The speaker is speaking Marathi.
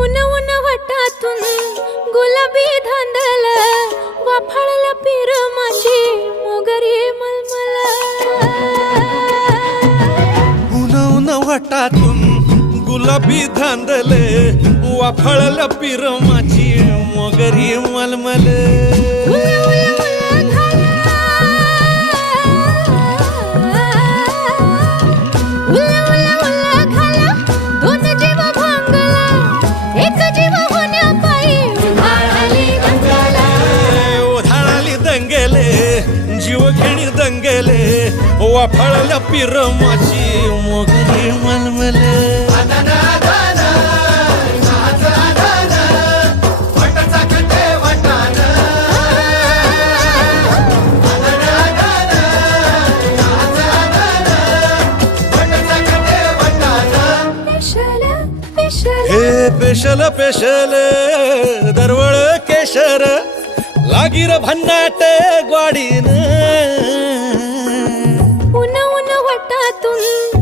उन उन वटातून गुलाबी धांदल वाफाळला पीर माझी मोगरी मलमल उन उन वटातून गुलाबी धांदले वाफळलं पीर माझी मोगरी मलमल उला उला उला घाला उला उला उला घाला दोन जीव भांगला एक जीव होण्यापायी उधाळली दंगला उधाळली दंगेले जीव घेणी दंगेले वाफळलं पीर माझी मोगरी मलमल हे पेशल पेशल दरवळ केशर लागीर भन्नाट ग्वाडीन उन उन वटातून